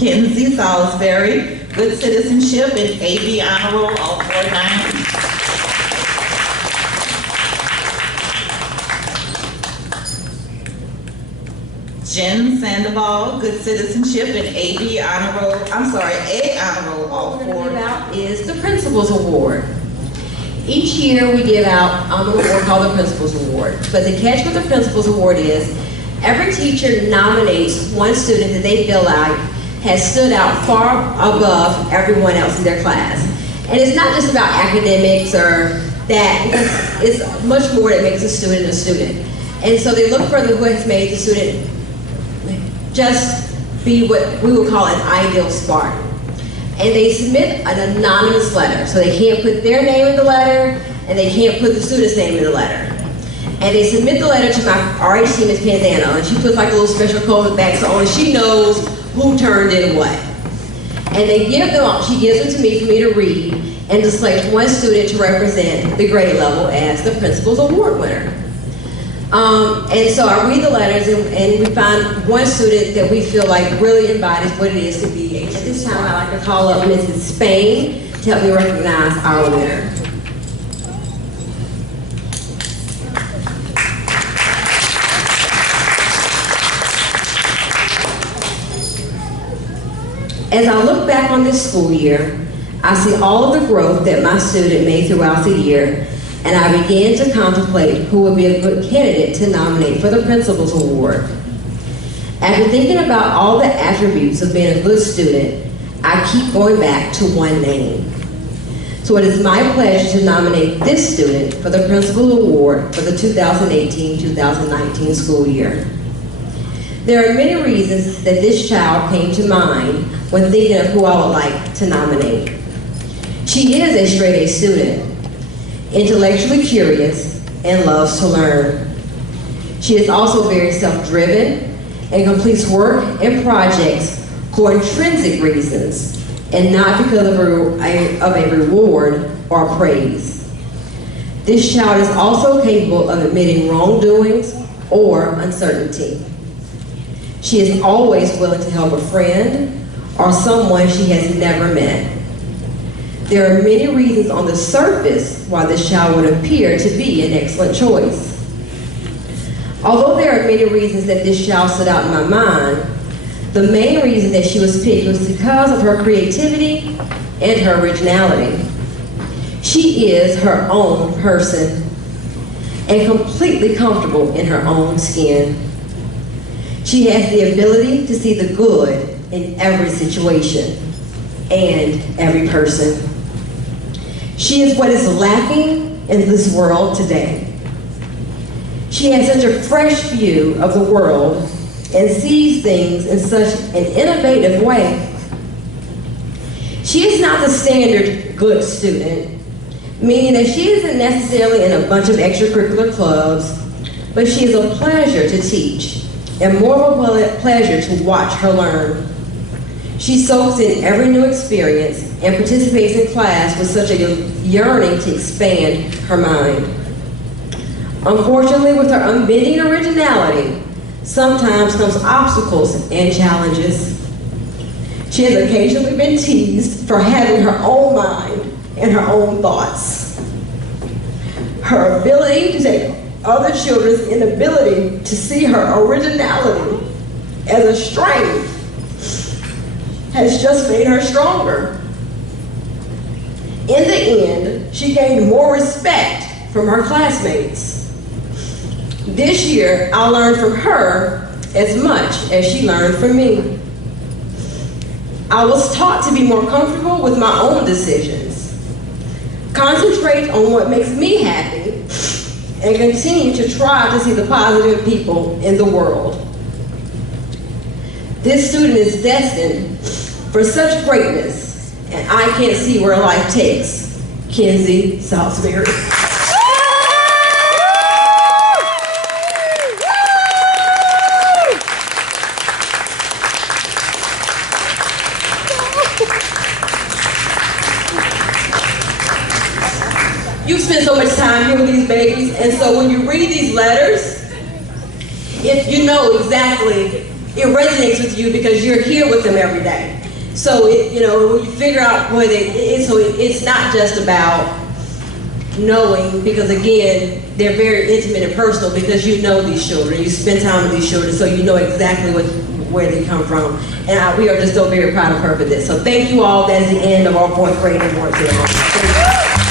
Kenzi Salisbury, good citizenship and AB honor roll, all 4 9. Jen Sandoval, good citizenship and AB honor roll, A honor roll, all 4. What we're going to give out is the Principal's Award. Each year we give out an award called the Principal's Award. But the catch with the Principal's Award is every teacher nominates one student that they feel like has stood out far above everyone else in their class. And it's not just about academics or that, because it's much more that makes a student a student. And so they look for who has made the student just be what we would call an ideal Spartan. And they submit an anonymous letter, so they can't put their name in the letter, and they can't put the student's name in the letter. And they submit the letter to my RH team, Ms. Panzano, and she puts like a little special code back so only she knows who turned in what. And they give them, she gives them to me for me to read, and to select one student to represent the grade level as the Principal's Award winner. And so I read the letters, and we find one student that we feel like really embodies what it is to be a. At this time, I'd like to call up Mrs. Spain to help me recognize our winner. As I look back on this school year, I see all of the growth that my student made throughout the year, and I began to contemplate who would be a good candidate to nominate for the Principal's Award. After thinking about all the attributes of being a good student, I keep going back to one name. So it is my pleasure to nominate this student for the Principal's Award for the 2018-2019 school year. There are many reasons that this child came to mind when thinking of who I would like to nominate. She is a straight A student, intellectually curious, and loves to learn. She is also very self-driven and completes work and projects for intrinsic reasons and not because of a reward or praise. This child is also capable of admitting wrongdoings or uncertainty. She is always willing to help a friend or someone she has never met. There are many reasons on the surface why this child would appear to be an excellent choice. Although there are many reasons that this child stood out in my mind, the main reason that she was picked was because of her creativity and her originality. She is her own person and completely comfortable in her own skin. She has the ability to see the good in every situation and every person. She is what is lacking in this world today. She has such a fresh view of the world and sees things in such an innovative way. She is not the standard good student, meaning that she isn't necessarily in a bunch of extracurricular clubs, but she is a pleasure to teach and more of a pleasure to watch her learn. She soaks in every new experience and participates in class with such a yearning to expand her mind. Unfortunately, with her unbending originality, sometimes comes obstacles and challenges. She has occasionally been teased for having her own mind and her own thoughts. Her ability to take other children's inability to see her originality as a strength has just made her stronger. In the end, she gained more respect from her classmates. This year, I learned from her as much as she learned from me. I was taught to be more comfortable with my own decisions, concentrate on what makes me happy, and continue to try to see the positive people in the world. This student is destined for such greatness, and I can't see where life takes Kenzi Salisbury. You spend so much time here with these babies, and so when you read these letters, you know exactly it resonates with you because you're here with them every day. So when you figure out where it's not just about knowing, because again, they're very intimate and personal because you know these children, you spend time with these children, so you know exactly where they come from. And we are just so very proud of her for this. So thank you all. That is the end of our 4th grade award ceremony.